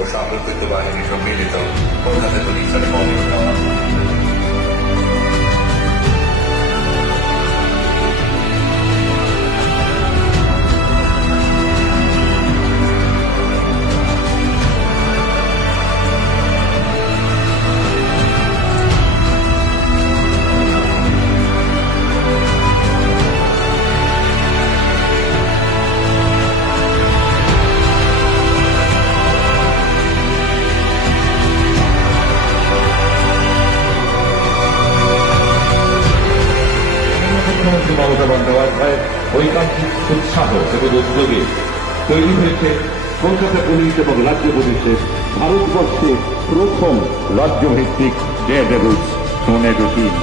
ও সাম্প্রতিক বাহিনী সম্মিলিত কলকাতা পুলিশের খবর দেওয়া। মুখ্যমন্ত্রী মমতা বন্দ্যোপাধ্যায়ের ঐকান্তিক উৎসাহ এবং উদ্যোগে তৈরি হয়েছে কলকাতা পুলিশ এবং রাজ্য পুলিশের ভারতবর্ষে প্রথম রাজ্যভিত্তিক ডেয়ারডেভিলস টর্নেডো টিম।